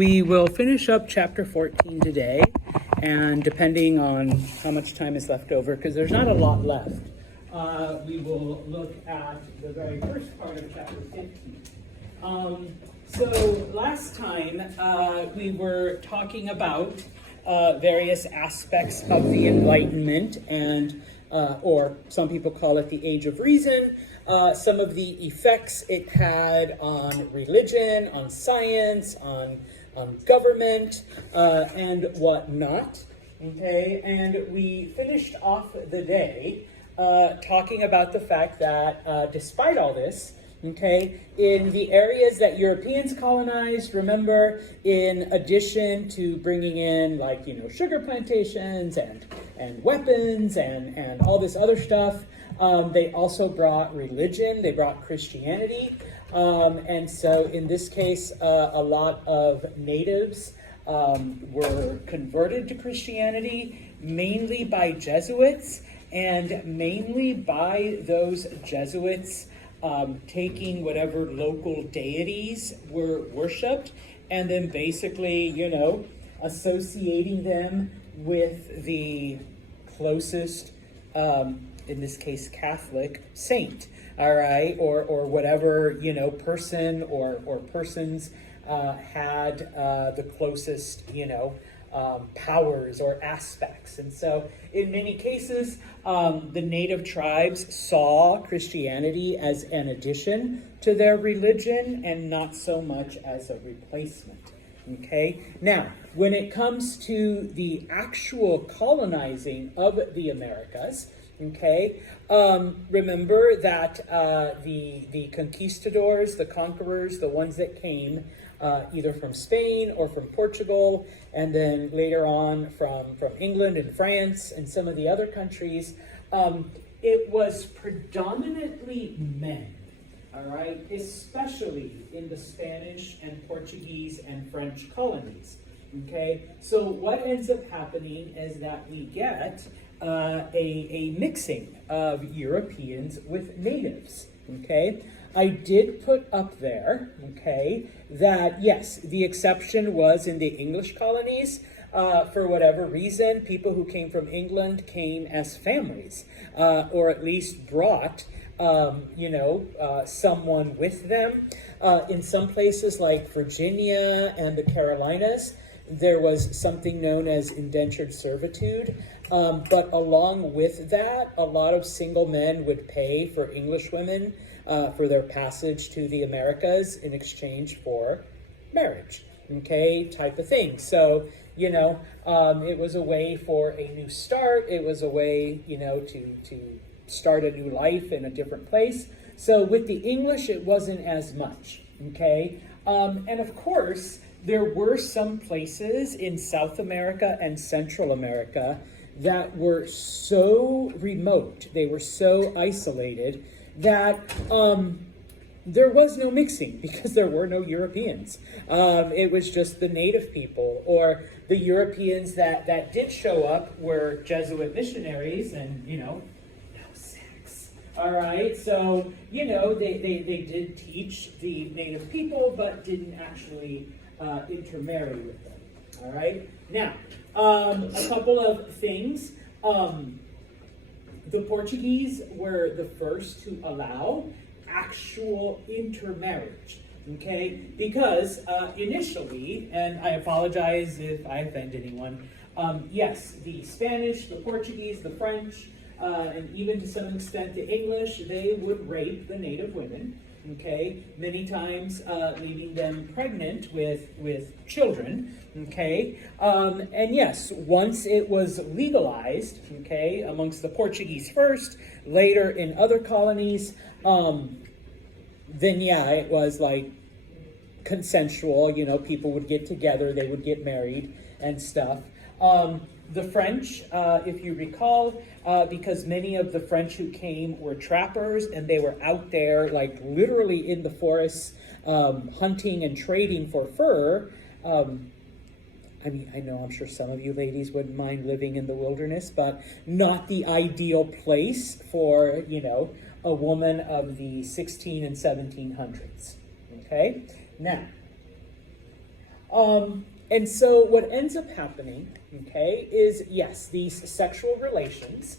We will finish up chapter 14 today, and depending on how much time is left over, because there's not a lot left, we will look at the very first part of chapter 15. So last time we were talking about various aspects of the Enlightenment, and or some people call it the Age of Reason, some of the effects it had on religion, on science, on government, and whatnot. Okay, and we finished off the day talking about the fact that despite all this, okay, in the areas that Europeans colonized, remember, in addition to bringing in, like, sugar plantations and weapons and all this other stuff, they also brought religion, they brought Christianity. And so in this case, a lot of natives were converted to Christianity, mainly by Jesuits, and mainly by those Jesuits taking whatever local deities were worshipped, and then basically, associating them with the closest, in this case, Catholic saint. All right, or whatever, person or persons had the closest, powers or aspects. And so in many cases, the native tribes saw Christianity as an addition to their religion and not so much as a replacement. Okay, now, when it comes to the actual colonizing of the Americas, okay, remember that the conquistadors, the conquerors, the ones that came either from Spain or from Portugal, and then later on from England and France and some of the other countries, it was predominantly men, all right, especially in the Spanish and Portuguese and French colonies. Okay, so what ends up happening is that we get a mixing of Europeans with natives. Okay, I did put up there, okay, that yes, the exception was in the English colonies. For whatever reason, people who came from England came as families, or at least brought someone with them. In some places like Virginia and the Carolinas, there was something known as indentured servitude. But along with that, a lot of single men would pay for English women for their passage to the Americas in exchange for marriage, okay, type of thing. So, it was a way for a new start. It was a way, to start a new life in a different place. So with the English, it wasn't as much, okay? And of course, there were some places in South America and Central America that were so remote, they were so isolated, that there was no mixing because there were no Europeans. It was just the native people, or the Europeans that did show up were Jesuit missionaries, and, no sex. All right, so, they did teach the native people, but didn't actually intermarry with them. All right, now, a couple of things. The Portuguese were the first to allow actual intermarriage, okay? Because initially, and I apologize if I offend anyone, yes, the Spanish, the Portuguese, the French, and even to some extent the English, they would rape the native women, okay? Many times leaving them pregnant with children, okay? And yes, once it was legalized, okay, amongst the Portuguese first, later in other colonies, then yeah, it was like consensual, people would get together, they would get married and stuff. The French, if you recall, because many of the French who came were trappers, and they were out there, like literally in the forests, hunting and trading for fur. I'm sure some of you ladies wouldn't mind living in the wilderness, but not the ideal place for, a woman of the 16 and 1700s. Okay? Now, And so what ends up happening, okay, is yes, these sexual relations,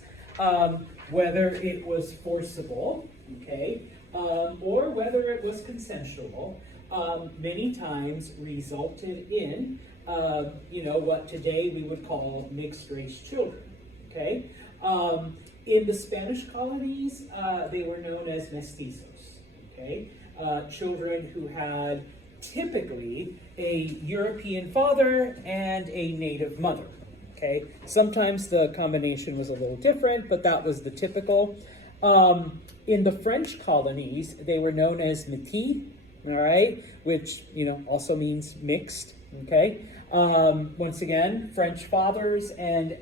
whether it was forcible, okay, or whether it was consensual, many times resulted in, what today we would call mixed race children, okay? In the Spanish colonies, they were known as mestizos, okay? Children who had typically a European father and a native mother, okay? Sometimes the combination was a little different, but that was the typical. In the French colonies, they were known as métis, all right, which, also means mixed, okay? Once again, French fathers and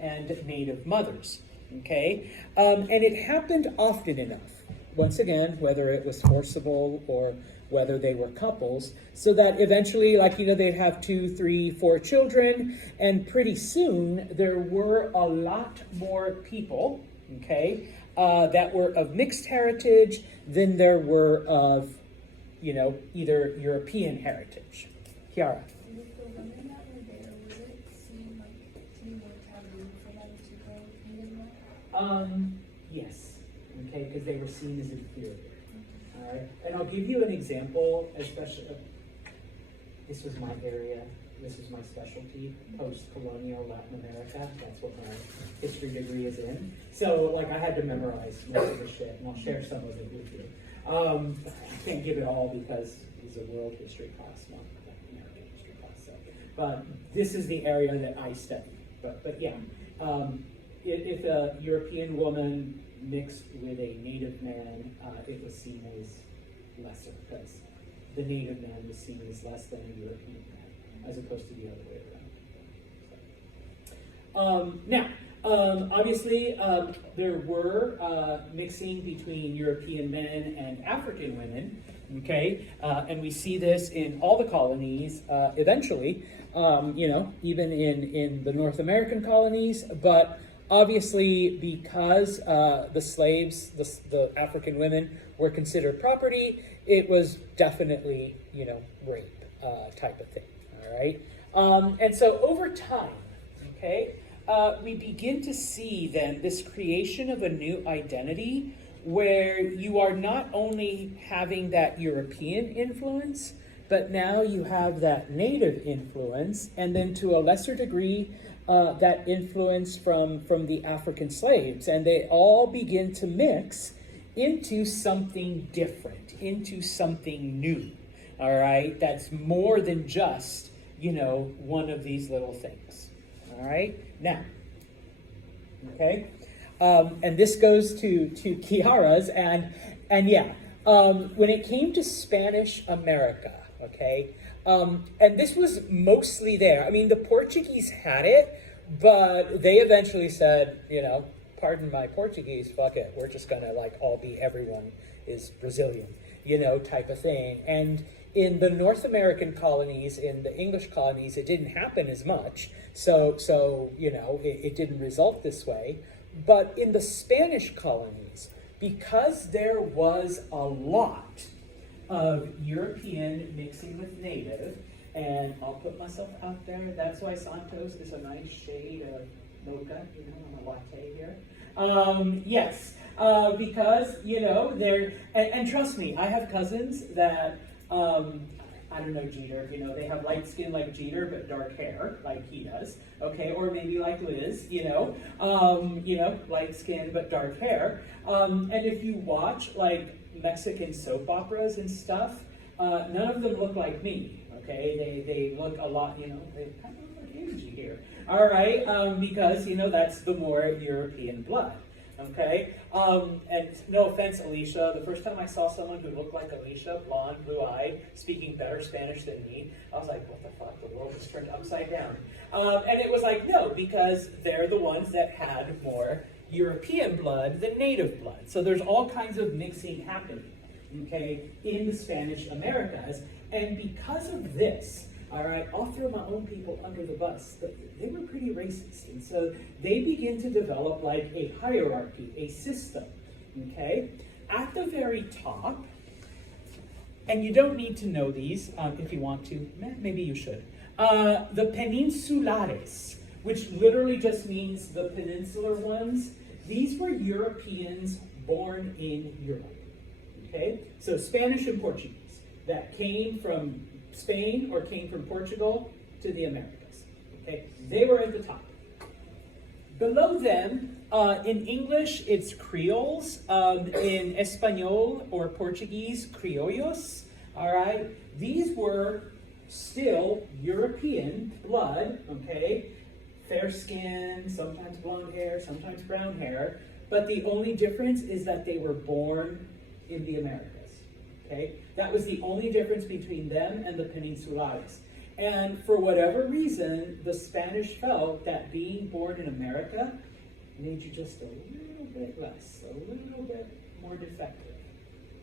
native mothers, okay? And it happened often enough, once again, whether it was forcible or whether they were couples, so that eventually, they'd have 2, 3, 4 children, and pretty soon there were a lot more people, okay, that were of mixed heritage than there were of, either European heritage. Kiara. With the women that were there, was it seen to be more taboo for them to go Native men? Yes, okay, because they were seen as inferior. All right, and I'll give you an example, especially, this was my area, this is my specialty, post-colonial Latin America, that's what my history degree is in. So, I had to memorize most of the shit, and I'll share some of it with you. I can't give it all because it's a world history class, not an American history class. So. But this is the area that I study. But yeah, if a European woman mixed with a native man, it was seen as lesser because the native man was seen as less than a European man, as opposed to the other way around. Now, obviously, there were mixing between European men and African women, okay? And we see this in all the colonies eventually, even in the North American colonies, but obviously because the slaves, the African women, were considered property, it was definitely, rape type of thing, all right? And so over time, okay, we begin to see then this creation of a new identity where you are not only having that European influence, but now you have that native influence, and then to a lesser degree, that influence from the African slaves. And they all begin to mix into something different, into something new, all right? That's more than just, one of these little things, all right? Now, okay, and this goes to Kiara's, and yeah, when it came to Spanish America, okay, and this was mostly there. I mean, the Portuguese had it, but they eventually said, pardon my Portuguese, fuck it, we're just gonna all be everyone is Brazilian, type of thing. And in the North American colonies, in the English colonies, it didn't happen as much. So it didn't result this way. But in the Spanish colonies, because there was a lot of European mixing with native, and I'll put myself out there, that's why Santos is a nice shade of mocha, on a latte here. Yes, because, they're, and trust me, I have cousins that, I don't know Jeter, they have light skin like Jeter, but dark hair like he does, okay, or maybe like Liz, light skin but dark hair. And if you watch Mexican soap operas and stuff, none of them look like me, okay, they look a lot, they kind of look like Angie here, all right, because, that's the more European blood. Okay, and no offense, Alicia, the first time I saw someone who looked like Alicia, blonde, blue-eyed, speaking better Spanish than me, I was like, what the fuck, the world has turned upside down. And it was like, no, because they're the ones that had more European blood than native blood. So there's all kinds of mixing happening, okay, in the Spanish Americas. And because of this, all right, I'll throw my own people under the bus, but they were pretty racist. And so they begin to develop a hierarchy, a system, okay? At the very top, and you don't need to know these if you want to, maybe you should. The peninsulares, which literally just means the peninsular ones, these were Europeans born in Europe. Okay? So Spanish and Portuguese that came from Spain or came from Portugal to the Americas. Okay? They were at the top. Below them, in English, it's Creoles. In Espanol or Portuguese, Criollos. All right? These were still European blood, okay? Fair skin, sometimes blonde hair, sometimes brown hair. But the only difference is that they were born in the Americas, okay? That was the only difference between them and the Peninsulares. And for whatever reason, the Spanish felt that being born in America made you just a little bit less, a little bit more defective.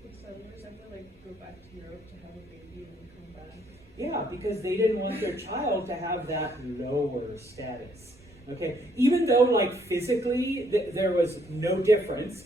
So settlers, I feel like, go back to Europe to have a baby and then come back. Yeah, because they didn't want their child to have that lower status. Okay, even though like physically there was no difference,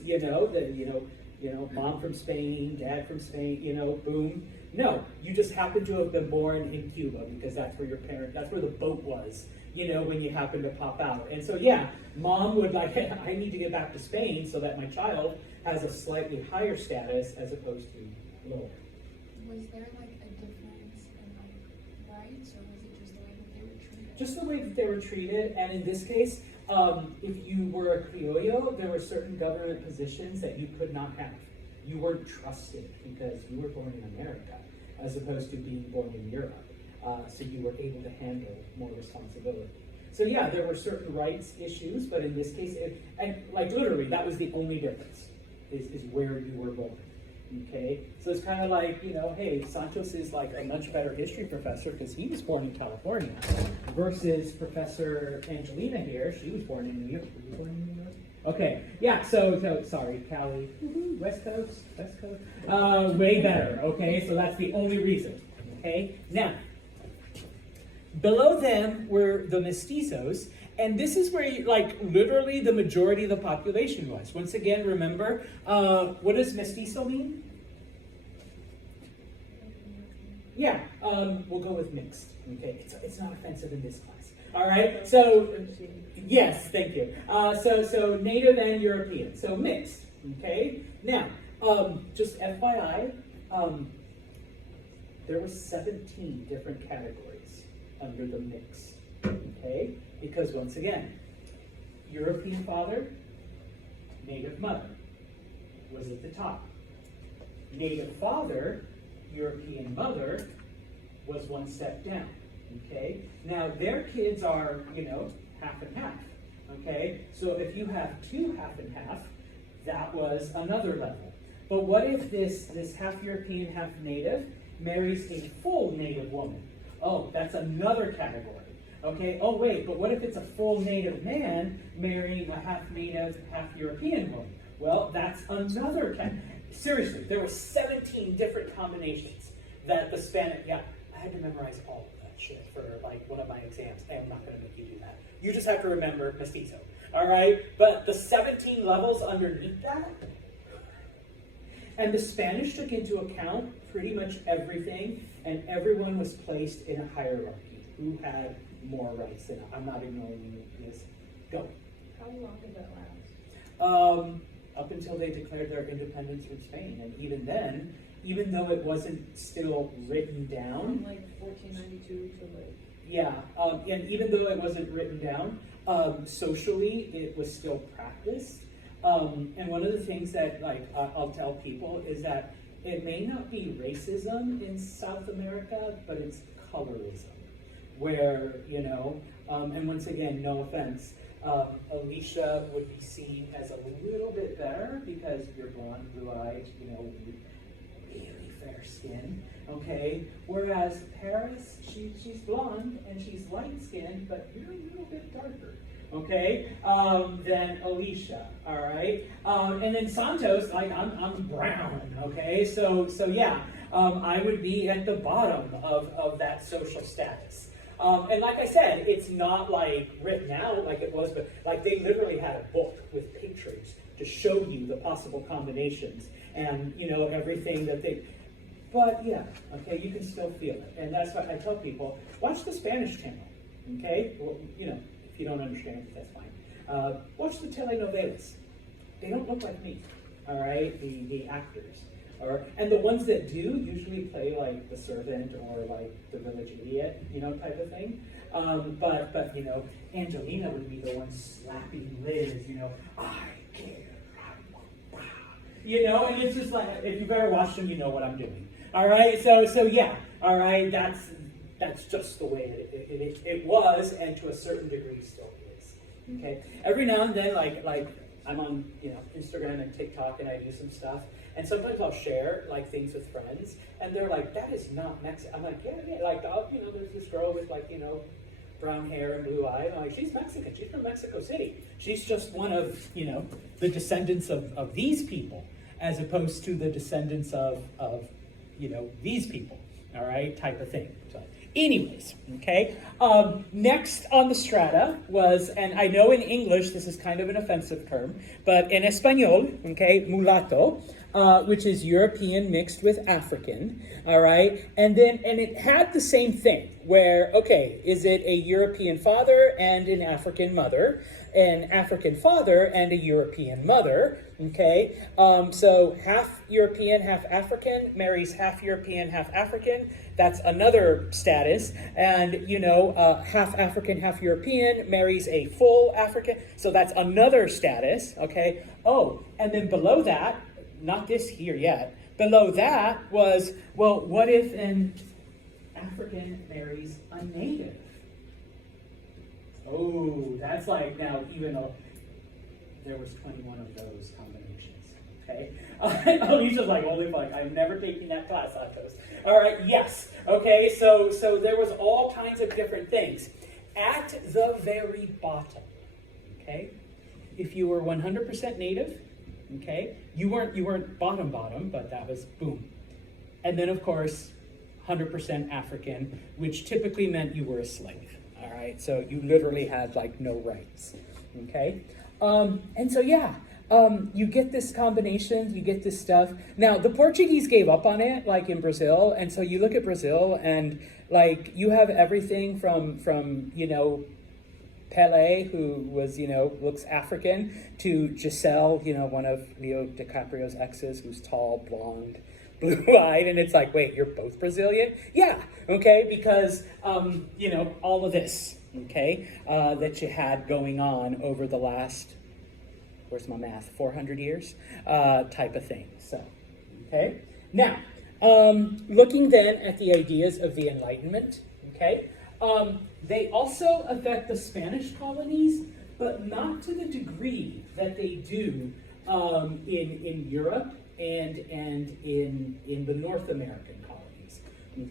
mom from Spain, dad from Spain, boom. No, you just happened to have been born in Cuba because that's where that's where the boat was, when you happened to pop out. And so yeah, mom would like, hey, I need to get back to Spain so that my child has a slightly higher status as opposed to lower. Was there like a difference in like rights, or was it just the way that they were treated? Just the way that they were treated, and in this case, if you were a criollo, there were certain government positions that you could not have. You weren't trusted because you were born in America, as opposed to being born in Europe. So you were able to handle more responsibility. So yeah, there were certain rights issues, but in this case, and like literally, that was the only difference, is where you were born. Okay, so it's kind of like, hey, Santos is like a much better history professor because he was born in California, versus Professor Angelina here. She was born in New York. Were you born in New York? Okay, yeah. So sorry, Cali, West Coast, way better. Okay, so that's the only reason. Okay, now below them were the mestizos. And this is where, literally the majority of the population was. Once again, remember, what does mestizo mean? Yeah, we'll go with mixed. Okay, it's not offensive in this class. All right, so, yes, thank you. So native and European, so mixed, okay? Now, just FYI, there were 17 different categories under the mixed, okay? Because once again, European father, native mother was at the top. Native father, European mother was one step down, okay? Now their kids are, half and half, okay? So if you have two half and half, that was another level. But what if this half European, half native marries a full native woman? Oh, that's another category. Okay, oh wait, but what if it's a full native man marrying a half native, half European woman? Well, that's another category. Seriously, there were 17 different combinations that the Spanish, I had to memorize all of that shit for one of my exams. I'm not going to make you do that. You just have to remember mestizo, all right? But the 17 levels underneath that, and the Spanish took into account pretty much everything, and everyone was placed in a hierarchy. Who had more rights than I'm not ignoring this. Go. How long did that last? Up until they declared their independence from Spain, and even then, even though it wasn't still written down, From 1492 to yeah, and even though it wasn't written down, socially it was still practiced. And one of the things that I'll tell people is that it may not be racism in South America, but it's colorism. Where, and once again, no offense, Alicia would be seen as a little bit better because you're blonde, blue-eyed, really fair skin, okay? Whereas Paris, she's blonde and she's light-skinned, but you're a little bit darker, okay, than Alicia, all right? And then Santos, I'm brown, okay? So yeah, I would be at the bottom of that social status. And like I said, it's not written out like it was, but they literally had a book with pictures to show you the possible combinations and everything that But yeah, okay, you can still feel it. And that's why I tell people, watch the Spanish channel, okay? Well, you know, if you don't understand it, that's fine. Watch the telenovelas. They don't look like me, all right, the actors. And the ones that do usually play like the servant or like the village idiot, you know, type of thing. But you know, Angelina would be the one slapping Liz, you know, I care. You know, and it's just like, if you've ever watched them, you know what I'm doing. All right, so yeah, all right, that's just the way it was, and to a certain degree still is. Okay, every now and then, like I'm on, you know, Instagram and TikTok, and I do some stuff, and sometimes I'll share like things with friends, and they're like, "That is not Mexican." I'm like, "Yeah, like, oh, you know, there's this girl with like, you know, brown hair and blue eyes." I'm like, "She's Mexican. She's from Mexico City. She's just one of, you know, the descendants of these people, as opposed to the descendants of you know, these people." All right, type of thing. So, anyways, okay. Next on the strata was, and I know in English this is kind of an offensive term, but in Espanol, okay, mulatto, which is European mixed with African. All right, and it had the same thing where, okay, is it a European father and an African mother, an African father and a European mother? Okay, so half European, half African, marries half European, half African. That's another status. And, you know, half African, half European, marries a full African. So that's another status, okay? Oh, and then below that, not this here yet, below that was, well, what if an African marries a native? Oh, that's like, now, even though there was 21 of those combinations, okay? Alicia's like, holy fuck, I'm never taking that class, Atos. All right, yes, okay, so there was all kinds of different things. At the very bottom, okay, if you were 100% native, okay, you weren't bottom, but that was boom. And then, of course, 100% African, which typically meant you were a slave, all right? So you literally had, like, no rights, okay? And so, yeah, you get this combination, you get this stuff. Now, the Portuguese gave up on it, like in Brazil, and so you look at Brazil, and, like, you have everything from you know, Pele, who was, you know, looks African, to Giselle, you know, one of Leo DiCaprio's exes, who's tall, blonde, blue-eyed, and it's like, wait, you're both Brazilian? Yeah, okay, because, you know, all of this, okay, that you had going on over the last, where's my math, 400 years, type of thing, so, okay. Now, looking then at the ideas of the Enlightenment, okay, they also affect the Spanish colonies, but not to the degree that they do in Europe and in the North American colonies,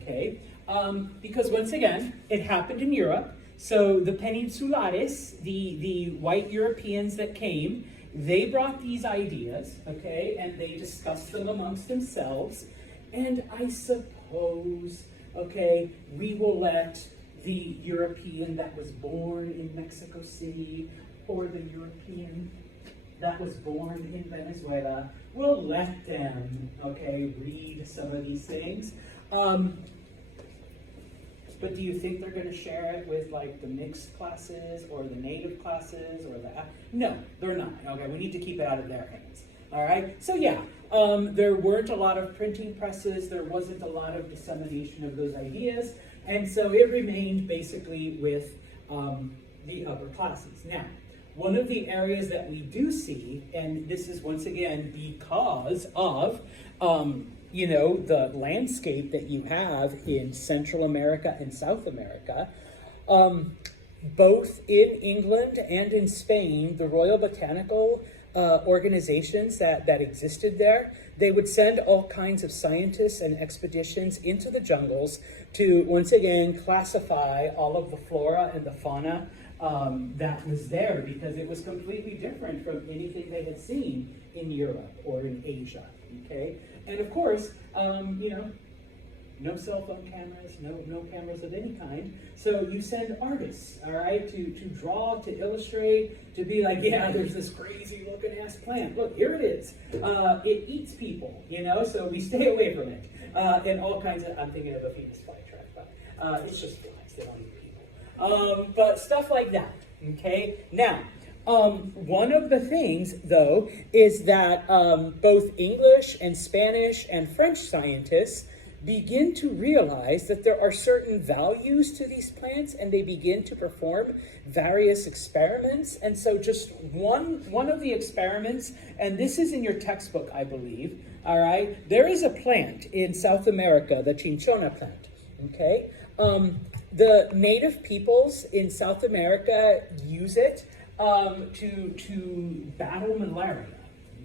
okay? Because once again, it happened in Europe. So the Peninsulares, the white Europeans that came, they brought these ideas, okay, and they discussed them amongst themselves. And I suppose, okay, we will let the European that was born in Mexico City or the European that was born in Venezuela, we'll let them, okay, read some of these things. But do you think they're going to share it with like the mixed classes or the native classes or the... No, they're not. Okay, we need to keep it out of their hands. All right, so yeah, there weren't a lot of printing presses. There wasn't a lot of dissemination of those ideas. And so it remained basically with the upper classes. Now, one of the areas that we do see, and this is once again because of you know, the landscape that you have in Central America and South America, both in England and in Spain, the Royal Botanical organizations that existed there, they would send all kinds of scientists and expeditions into the jungles to, once again, classify all of the flora and the fauna that was there, because it was completely different from anything they had seen in Europe or in Asia, okay? And of course, you know, no cell phone cameras, no cameras of any kind. So you send artists, all right, to draw, to illustrate, to be like, yeah, there's this crazy looking ass plant. Look, here it is. It eats people, so we stay away from it. And all kinds of, I'm thinking of a famous flytrap, but it's just flies, they don't eat people. But stuff like that, okay? Now, one of the things, though, is that both English and Spanish and French scientists begin to realize that there are certain values to these plants, and they begin to perform various experiments. And so just one of the experiments, and this is in your textbook, I believe, all right? There is a plant in South America, the chinchona plant, okay? The native peoples in South America use it to battle malaria,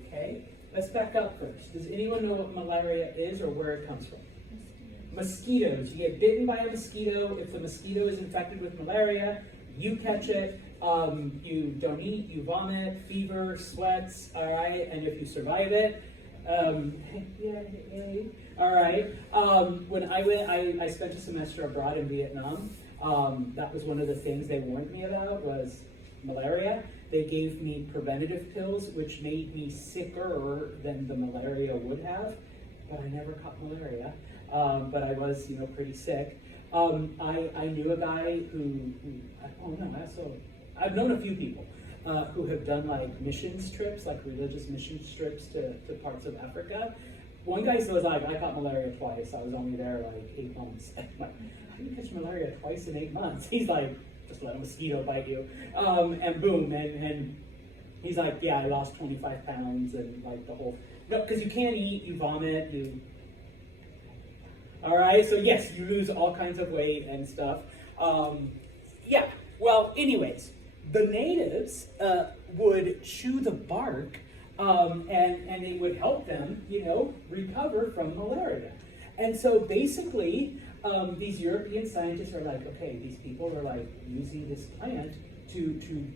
okay? Let's back up first. Does anyone know what malaria is or where it comes from? Mosquitoes. You get bitten by a mosquito. If the mosquito is infected with malaria, you catch it. You don't eat, you vomit, fever, sweats, all right? And if you survive it, yay. All right. When I went, I spent a semester abroad in Vietnam. That was one of the things they warned me about was malaria. They gave me preventative pills, which made me sicker than the malaria would have, but I never caught malaria. But I was, pretty sick. I knew a guy I've known a few people who have done like missions trips, like religious missions trips to parts of Africa. One guy was like, I caught malaria twice. I was only there like 8 months. I'm like, how do you catch malaria twice in 8 months? He's like, just let a mosquito bite you. And boom, and he's like, yeah, I lost 25 pounds and like the whole, no, because you can't eat, you vomit, all right, so yes, you lose all kinds of weight and stuff. Yeah, well, anyways, the natives would chew the bark and it would help them, recover from malaria. And so basically, these European scientists are like, okay, these people are like using this plant to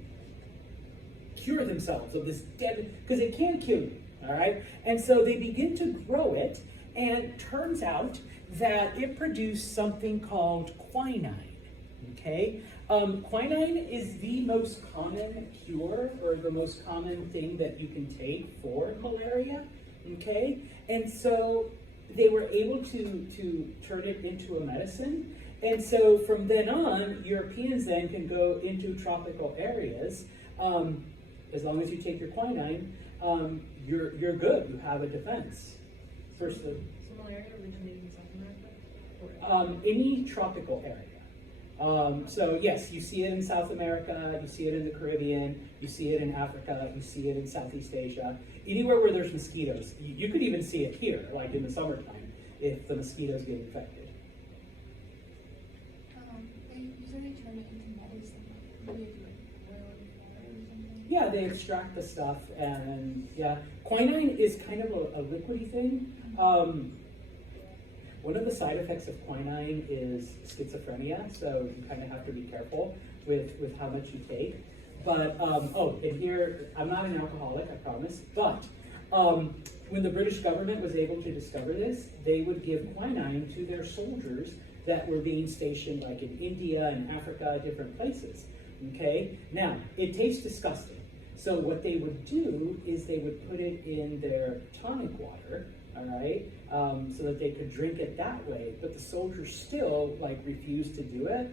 cure themselves of this dead, because it can kill you, all right? And so they begin to grow it, and turns out that it produced something called quinine, okay? Quinine is the most common cure, or the most common thing that you can take for malaria, okay? And so they were able to turn it into a medicine. And so from then on, Europeans then can go into tropical areas. As long as you take your quinine, you're good, you have a defense. First, So malaria originated in South America? Any tropical area. So yes, you see it in South America, you see it in the Caribbean, you see it in Africa, you see it in Southeast Asia. Anywhere where there's mosquitoes. You could even see it here, like in the summertime, if the mosquitoes get infected. You said they turn it into medicine. Maybe they do like oil and water or something? Yeah, they extract the stuff, and yeah. Quinine is kind of a liquidy thing. One of the side effects of quinine is schizophrenia, so you kind of have to be careful with how much you take. But, and here, I'm not an alcoholic, I promise, but when the British government was able to discover this, they would give quinine to their soldiers that were being stationed like in India and Africa, different places, okay? Now, it tastes disgusting. So what they would do is they would put it in their tonic water, all right, so that they could drink it that way, but the soldiers still like refused to do it.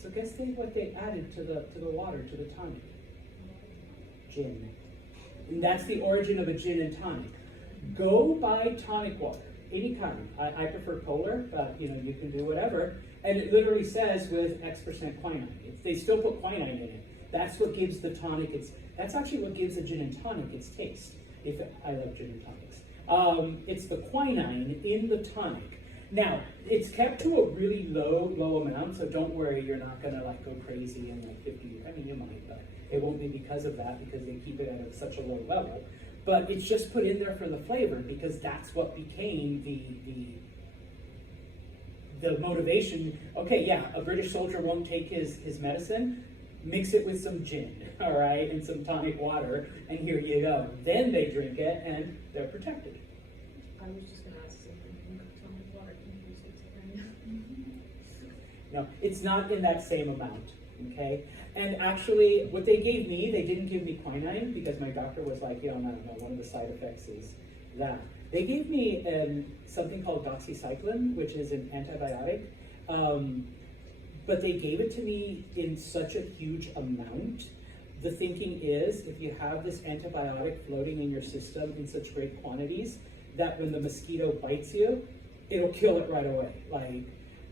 So guess what they added to the water, to the tonic? Gin. And that's the origin of a gin and tonic. Go buy tonic water, any kind. I prefer Polar, but you can do whatever. And it literally says with X% quinine. They still put quinine in it. That's what gives the tonic that's actually what gives a gin and tonic its taste. I love gin and tonics. It's the quinine in the tonic. Now, it's kept to a really low amount, so don't worry, you're not gonna like go crazy and like 50, I mean you might, but it won't be because of that, because they keep it at such a low level. But it's just put in there for the flavor, because that's what became the motivation. Okay, yeah, a British soldier won't take his medicine, mix it with some gin, all right, and some tonic water, and here you go. Then they drink it, and they're protected. I was just going to ask something. Tonic water can No, it's not in that same amount, okay? And actually, what they gave me, they didn't give me quinine because my doctor was like, no, one of the side effects is that. They gave me something called doxycycline, which is an antibiotic, but they gave it to me in such a huge amount. The thinking is, if you have this antibiotic floating in your system in such great quantities, that when the mosquito bites you, it'll kill it right away.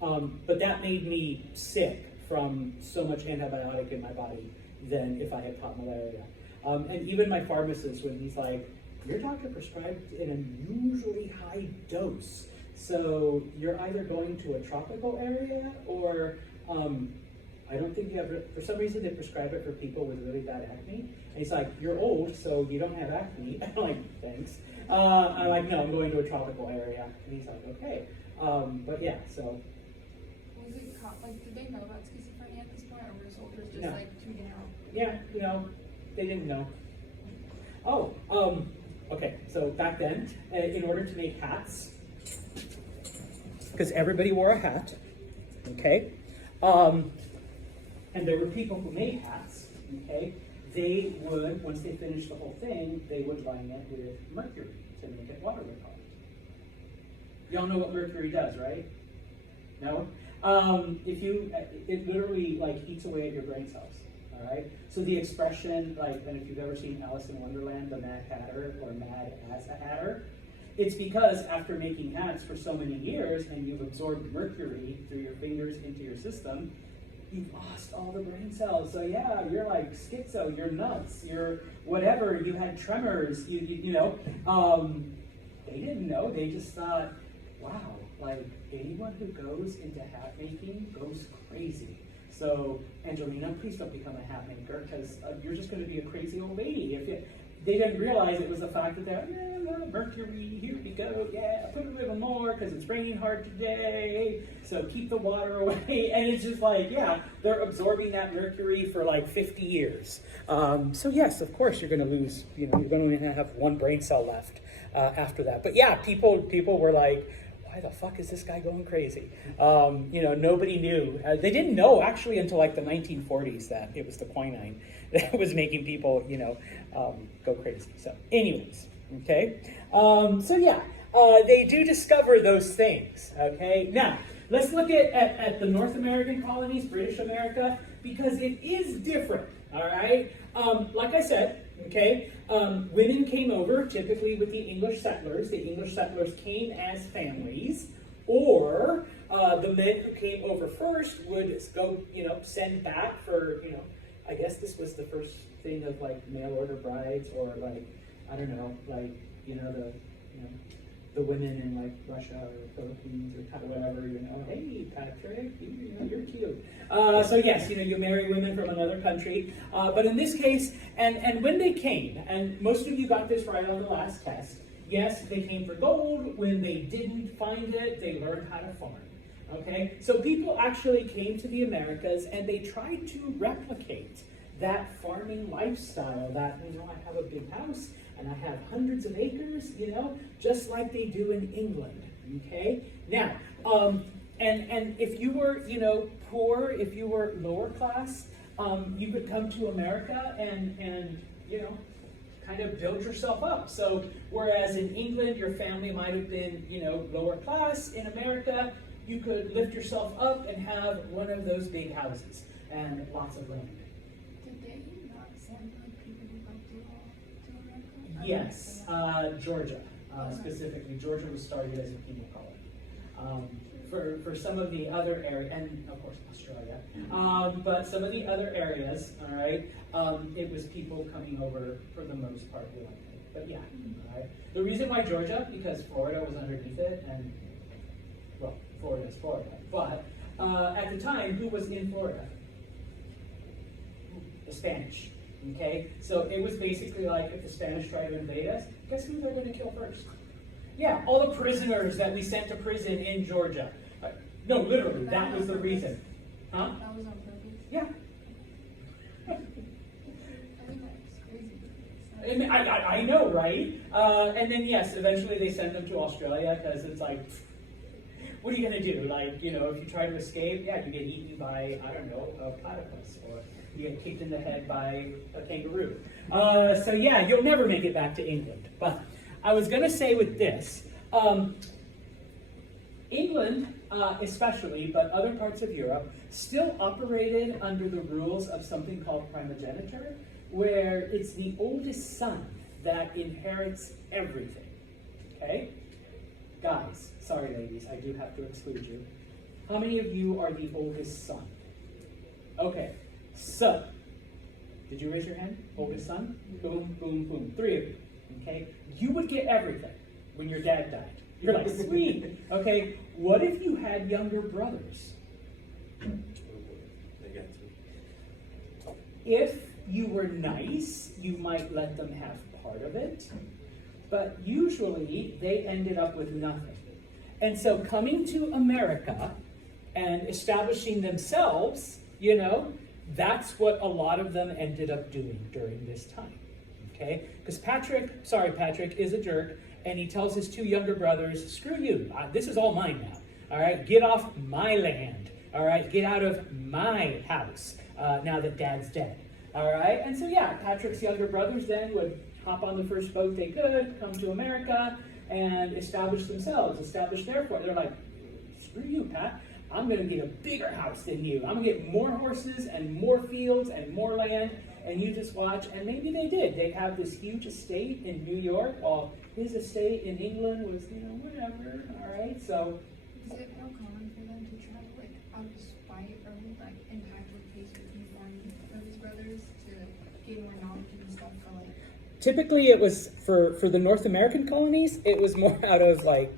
But that made me sick from so much antibiotic in my body than if I had caught malaria. And even my pharmacist, when he's like, your doctor prescribed an unusually high dose, so you're either going to a tropical area or I don't think you have, for some reason they prescribe it for people with really bad acne. And he's like, you're old, so you don't have acne. I'm like, thanks. I'm like, no, I'm going to a tropical area. And he's like, okay. But yeah, so. Was it did they know about schizophrenia at this point, or were soldiers just No. too general? Yeah, they didn't know. Oh, okay, so back then, in order to make hats, because everybody wore a hat, okay? And there were people who made hats, okay? They would, once they finished the whole thing, they would line it with mercury to make it water repellent. Y'all know what mercury does, right? No? It literally eats away at your brain cells, all right? So the expression, and if you've ever seen Alice in Wonderland, the Mad Hatter, or Mad as a Hatter, it's because after making hats for so many years and you've absorbed mercury through your fingers into your system, you've lost all the brain cells. So yeah, you're like schizo, you're nuts, you're whatever, you had tremors, they didn't know, they just thought, wow, anyone who goes into hat making goes crazy. So Angelina, please don't become a hat maker because you're just going to be a crazy old lady. They didn't realize it was the fact that mercury, here we go, put a little more because it's raining hard today, so keep the water away. And it's just they're absorbing that mercury for 50 years. So yes, of course you're going to lose, you're going to have one brain cell left after that. But yeah, people were like, why the fuck is this guy going crazy? Nobody knew. They didn't know actually until the 1940s that it was the quinine that was making people, go crazy. So anyways, okay. They do discover those things, okay? Now, let's look at the North American colonies, British America, because it is different, all right? Like I said, okay, women came over typically with the English settlers. The English settlers came as families, or the men who came over first would go, send back for, I guess this was the first thing of mail order brides, or I don't know, the women in Russia or Philippines or whatever, hey Patrick, you're cute. So yes, you marry women from another country, but in this case, and when they came, and most of you got this right on the last test, yes, they came for gold. When they didn't find it, they learned how to farm. Okay, so people actually came to the Americas and they tried to replicate that farming lifestyle, that, I have a big house and I have hundreds of acres, just like they do in England, okay? Now, and if you were, poor, if you were lower class, you could come to America and kind of build yourself up. So, whereas in England, your family might have been, lower class, in America, you could lift yourself up and have one of those big houses and lots of land. Did they not send people who to America? Yes, Georgia, specifically. Georgia was started as a penal colony. For some of the other areas, and of course Australia, but some of the other areas, all right, it was people coming over for the most part willingly. But yeah, all right. The reason why Georgia, because Florida was underneath it, and well, Florida's Florida, but at the time, who was in Florida? The Spanish. Okay, so it was basically if the Spanish tried to invade us, guess who they're going to kill first? Yeah, all the prisoners that we sent to prison in Georgia. No, literally, that was the reason. Huh? That was on purpose? Yeah. I think that's crazy. And I know, right? And then, yes, eventually they sent them to Australia because it's what are you going to do? Like, you know, if you try to escape, yeah, you get eaten by, I don't know, a platypus, or you get kicked in the head by a kangaroo. So yeah, you'll never make it back to England. But I was going to say with this, England especially, but other parts of Europe, still operated under the rules of something called primogeniture, where it's the oldest son that inherits everything. Okay? Guys, sorry ladies, I do have to exclude you. How many of you are the oldest son? Okay, so, did you raise your hand? Oldest son? Boom, boom, boom. 3 of you. Okay? You would get everything when your dad died. You're like, sweet. Okay, what if you had younger brothers? If you were nice, you might let them have part of it, but usually they ended up with nothing. And so coming to America and establishing themselves, you know, that's what a lot of them ended up doing during this time. Okay? Because Patrick is a jerk, and he tells his 2 younger brothers, screw you, this is all mine now. All right, get off my land. All right, get out of my house now that Dad's dead. All right, and so yeah, Patrick's younger brothers then would hop on the first boat they could, come to America, and establish themselves, establish their fort. They're like, screw you, Pat. I'm going to get a bigger house than you. I'm going to get more horses and more fields and more land, and you just watch. And maybe they did. They have this huge estate in New York, while his estate in England was, you know, whatever. All right, so. Is it more common for them to travel, like, out of spite or, like, impact the pace with one of his brothers to gain more knowledge and stuff for, like. Typically, it was for the North American colonies, it was more out of, like,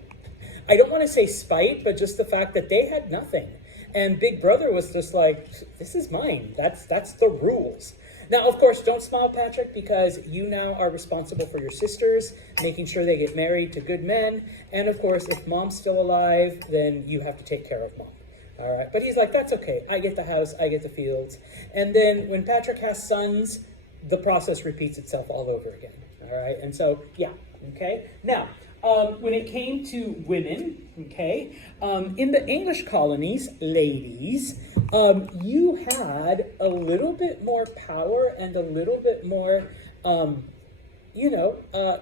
I don't want to say spite, but just the fact that they had nothing. And Big Brother was just like, this is mine. That's the rules. Now, of course, don't smile, Patrick, because you now are responsible for your sisters, making sure they get married to good men. And of course, if mom's still alive, then you have to take care of mom. All right. But he's like, that's okay. I get the house. I get the fields. And then when Patrick has sons, the process repeats itself all over again. All right. And so, yeah. Okay. Now, when it came to women, okay, in the English colonies, ladies, you had a little bit more power and a little bit more,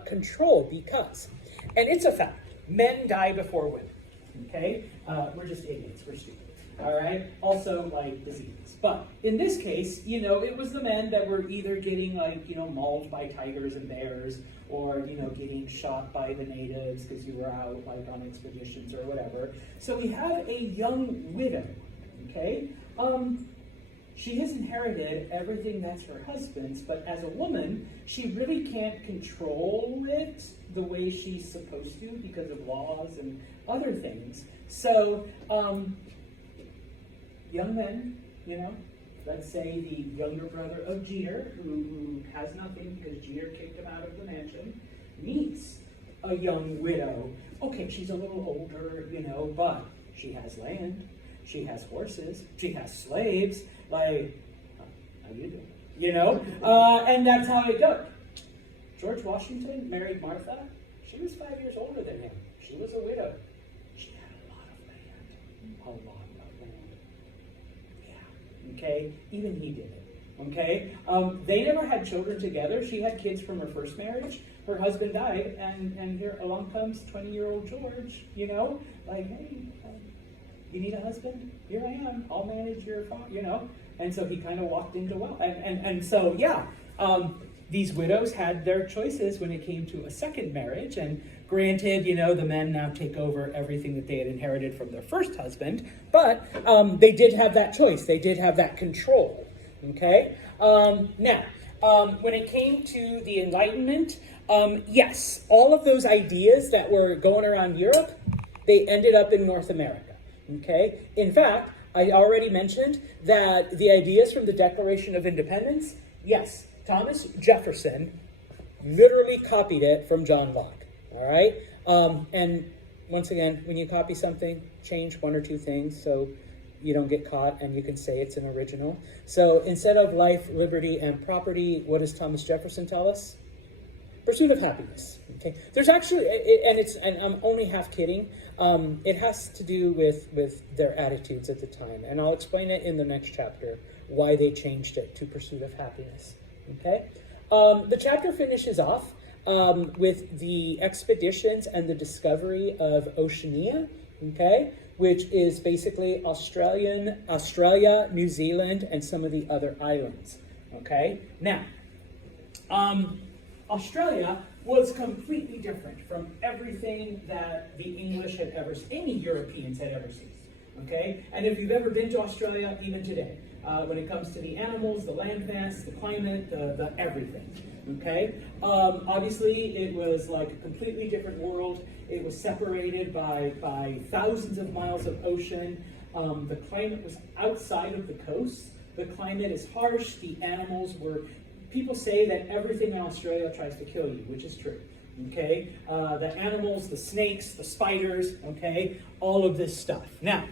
control because, and it's a fact, men die before women, okay? We're just idiots, we're stupid, all right? Also, like, diseases. But in this case, you know, it was the men that were either getting, like, you know, mauled by tigers and bears, or, you know, getting shot by the natives because you were out, like, on expeditions or whatever. So we have a young widow, okay? She has inherited everything that's her husband's, but as a woman, she really can't control it the way she's supposed to because of laws and other things. So, young men, you know, let's say the younger brother of Jeter, who has nothing because Jeter kicked him out of the mansion, meets a young widow. Okay, she's a little older, you know, but she has land, she has horses, she has slaves. Like, how you doing? You know, and that's how it goes. George Washington married Martha. She was 5 years older than him. She was a widow. She had a lot of land. A lot of land. Okay, even he did it. Okay, they never had children together. She had kids from her first marriage. Her husband died, and here along comes 20-year-old George. You know, like, hey, you need a husband? Here I am. I'll manage your farm. You know, and so he kind of walked into wealth. And so yeah, these widows had their choices when it came to a second marriage. And granted, you know, the men now take over everything that they had inherited from their first husband, but they did have that choice. They did have that control, okay? Now, when it came to the Enlightenment, yes, all of those ideas that were going around Europe, they ended up in North America, okay? In fact, I already mentioned that the ideas from the Declaration of Independence, yes, Thomas Jefferson literally copied it from John Locke. All right. And once again, when you copy something, change 1 or 2 things so you don't get caught and you can say it's an original. So instead of life, liberty, and property, what does Thomas Jefferson tell us? Pursuit of happiness. Okay, there's actually, and I'm only half kidding. It has to do with their attitudes at the time, and I'll explain it in the next chapter why they changed it to Pursuit of Happiness. Okay, the chapter finishes off with the expeditions and the discovery of Oceania. Okay, which is basically Australia, New Zealand, and some of the other islands. Okay, now, Australia was completely different from everything that the English had ever, any Europeans had ever seen. Okay, and if you've ever been to Australia, even today, when it comes to the animals, the landmass, the climate, the everything. Okay, obviously it was like a completely different world. It was separated by thousands of miles of ocean. The climate was outside of the coast. The climate is harsh. The animals were, people say that everything in Australia tries to kill you, which is true. Okay, the animals, the snakes, the spiders, okay, all of this stuff. Now,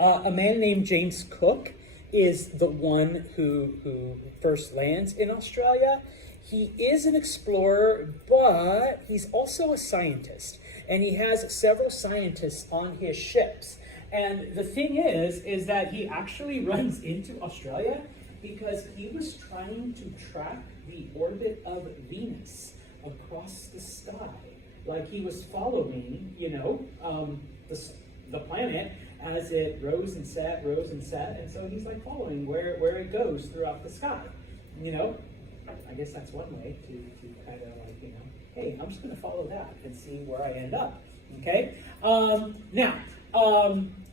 a man named James Cook is the one who first lands in Australia. He is an explorer, but he's also a scientist, and he has several scientists on his ships. And the thing is that he actually runs into Australia because he was trying to track the orbit of Venus across the sky. Like he was following, the planet as it rose and set, and so he's like following where it goes throughout the sky. I guess that's one way to kind of like, hey, I'm just going to follow that and see where I end up. Okay? Now,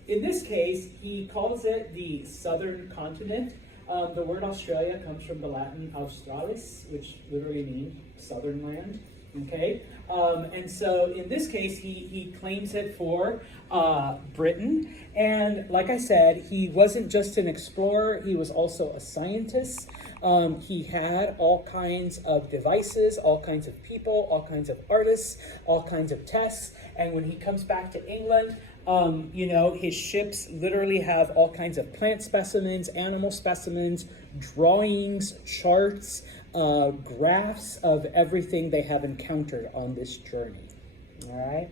in this case, he calls it the southern continent. The word Australia comes from the Latin australis, which literally means southern land. Okay? And so in this case, he claims it for Britain. And like I said, he wasn't just an explorer, he was also a scientist. He had all kinds of devices, all kinds of people, all kinds of artists, all kinds of tests. And when he comes back to England, his ships literally have all kinds of plant specimens, animal specimens, drawings, charts, graphs of everything they have encountered on this journey. All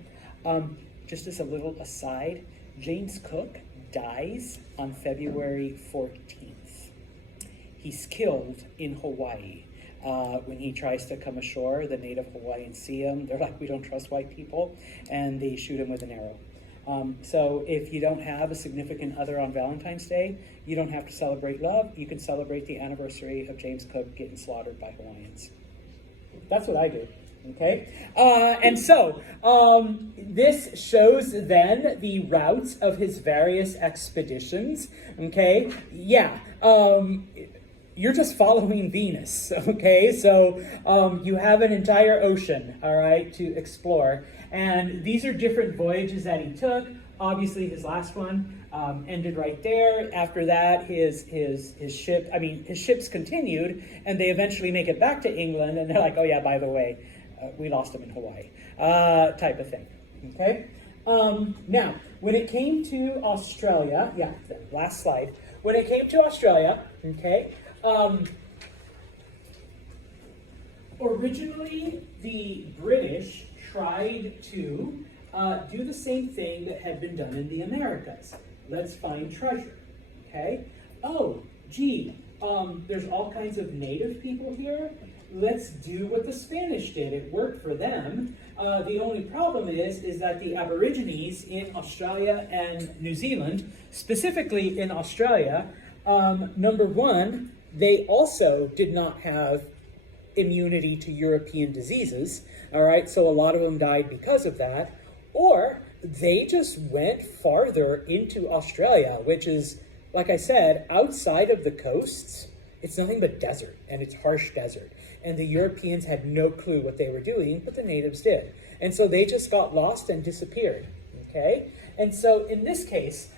right. Just as a little aside, James Cook dies on February 14th. He's killed in Hawaii. When he tries to come ashore, the native Hawaiians see him. They're like, we don't trust white people, and they shoot him with an arrow. So if you don't have a significant other on Valentine's Day, you don't have to celebrate love. You can celebrate the anniversary of James Cook getting slaughtered by Hawaiians. That's what I do. Okay? And so this shows then the routes of his various expeditions. Okay? Yeah. You're just following Venus, okay? So you have an entire ocean, all right, to explore. And these are different voyages that he took. Obviously, his last one ended right there. After that, his ships continued, and they eventually make it back to England, and they're like, oh yeah, by the way, we lost him in Hawaii, type of thing, okay? Now, when it came to Australia, last slide. When it came to Australia, okay, originally the British tried to do the same thing that had been done in the Americas. Let's find treasure, okay? Oh, gee, there's all kinds of native people here. Let's do what the Spanish did. It worked for them. The only problem is that the Aborigines in Australia and New Zealand, specifically in Australia, number one, they also did not have immunity to European diseases, all right? So a lot of them died because of that. Or they just went farther into Australia, which is, like I said, outside of the coasts. It's nothing but desert, and it's harsh desert. And the Europeans had no clue what they were doing, but the natives did. And so they just got lost and disappeared, okay? And so in this case,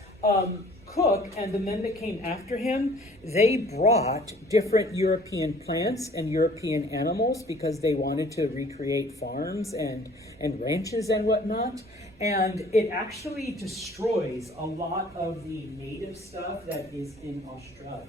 Cook and the men that came after him, they brought different European plants and European animals because they wanted to recreate farms and ranches and whatnot. And it actually destroys a lot of the native stuff that is in Australia.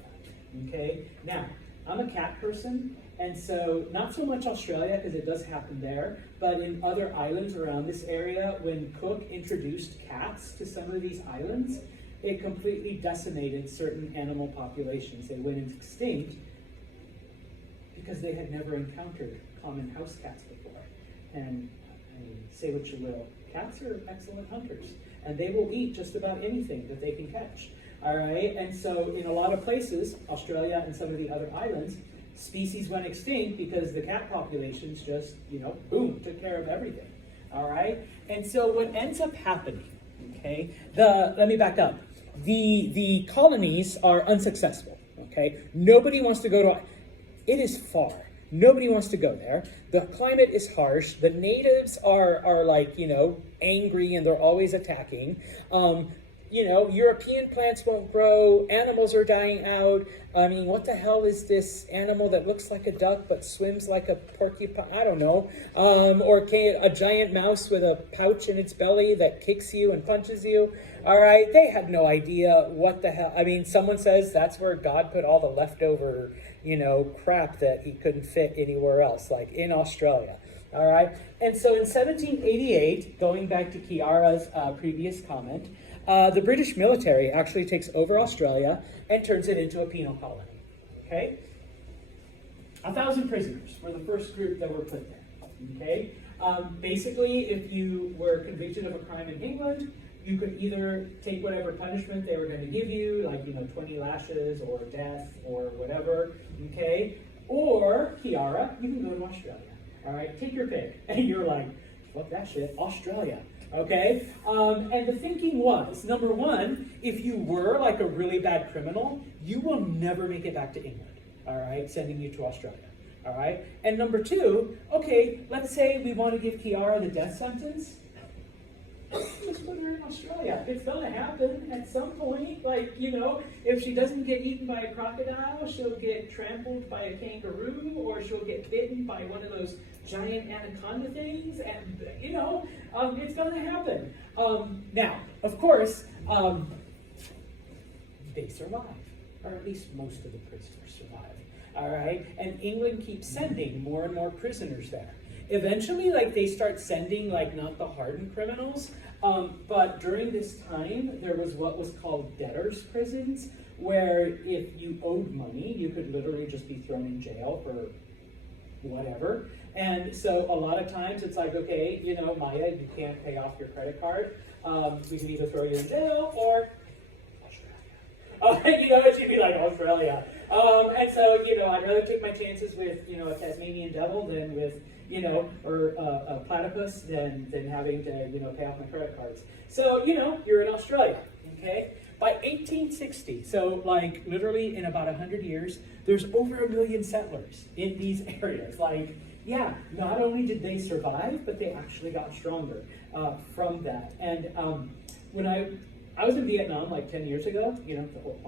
Okay? Now, I'm a cat person, and so not so much Australia, because it does happen there, but in other islands around this area, when Cook introduced cats to some of these islands, it completely decimated certain animal populations. They went extinct because they had never encountered common house cats before. And I mean, say what you will, cats are excellent hunters, and they will eat just about anything that they can catch. All right, and so in a lot of places, Australia and some of the other islands, species went extinct because the cat populations just, boom, took care of everything. All right, and so what ends up happening, okay, let me back up. The colonies are unsuccessful, okay? Nobody wants to go to, it is far. Nobody wants to go there. The climate is harsh. The natives are like, angry, and they're always attacking. European plants won't grow. Animals are dying out. I mean, what the hell is this animal that looks like a duck but swims like a porcupine? I don't know. Or a giant mouse with a pouch in its belly that kicks you and punches you. All right, they had no idea what the hell. I mean, someone says that's where God put all the leftover, crap that he couldn't fit anywhere else, like in Australia. All right, and so in 1788, going back to Kiara's previous comment, the British military actually takes over Australia and turns it into a penal colony. Okay? 1,000 prisoners were the first group that were put there. Okay? Basically, if you were convicted of a crime in England, you could either take whatever punishment they were going to give you, like 20 lashes or death or whatever. Okay? Or, Kiara, you can go to Australia. All right? Take your pick. And you're like, fuck that shit, Australia. Okay? And the thinking was, number one, if you were like a really bad criminal, you will never make it back to England. All right? Sending you to Australia. All right? And number two, okay, let's say we want to give Kiara the death sentence. Just put her in Australia. It's going to happen at some point. Like, if she doesn't get eaten by a crocodile, she'll get trampled by a kangaroo, or she'll get bitten by one of those giant anaconda things, and, it's going to happen. Now, of course, they survive, or at least most of the prisoners survive. All right? And England keeps sending more and more prisoners there. Eventually, they start sending, not the hardened criminals, but during this time, there was what was called debtors' prisons, where if you owed money, you could literally just be thrown in jail for whatever. And so a lot of times, it's like, okay, Maya, you can't pay off your credit card. We can either throw you in jail or Australia. It should be like Australia. And so, I'd rather take my chances with, a Tasmanian devil than with, or a platypus than having to, pay off my credit cards. So, you're in Australia, okay? By 1860, so literally in about 100 years, there's over 1 million settlers in these areas. Not only did they survive, but they actually got stronger from that. And when I was in Vietnam 10 years ago, the whole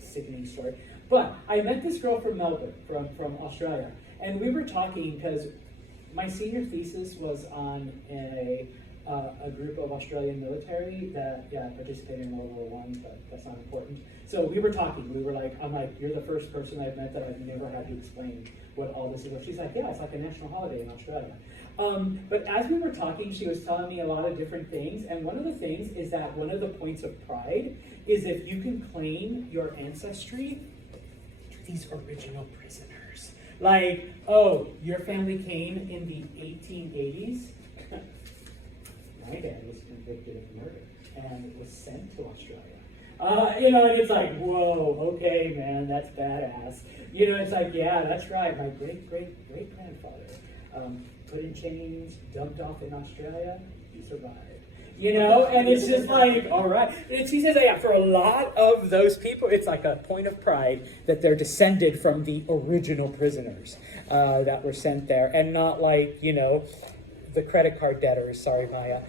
sickening story. But I met this girl from Melbourne, from Australia, and we were talking because my senior thesis was on a group of Australian military that participated in World War I, but that's not important. So we were talking. We were I'm like, you're the first person I've met that I've never had to explain what all this is. She's like, yeah, it's like a national holiday in Australia. But as we were talking, she was telling me a lot of different things, and one of the things is that one of the points of pride is if you can claim your ancestry to these original prisoners. Your family came in the 1880s. My dad was convicted of murder and was sent to Australia. And it's like, whoa, okay, man, that's badass. It's like, yeah, that's right. My great-great-great-grandfather put in chains, dumped off in Australia, he survived. And it's just like, all right. She says, yeah, for a lot of those people, it's like a point of pride that they're descended from the original prisoners that were sent there, and not the credit card debtors, sorry, Maya,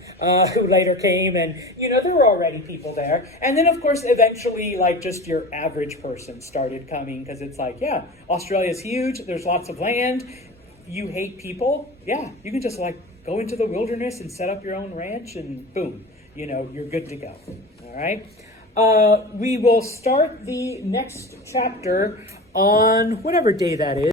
who later came, and, there were already people there. And then, of course, eventually, just your average person started coming, because it's like, yeah, Australia's huge, there's lots of land, you hate people, yeah, you can just, go into the wilderness and set up your own ranch, and boom, you're good to go, all right? We will start the next chapter on whatever day that is.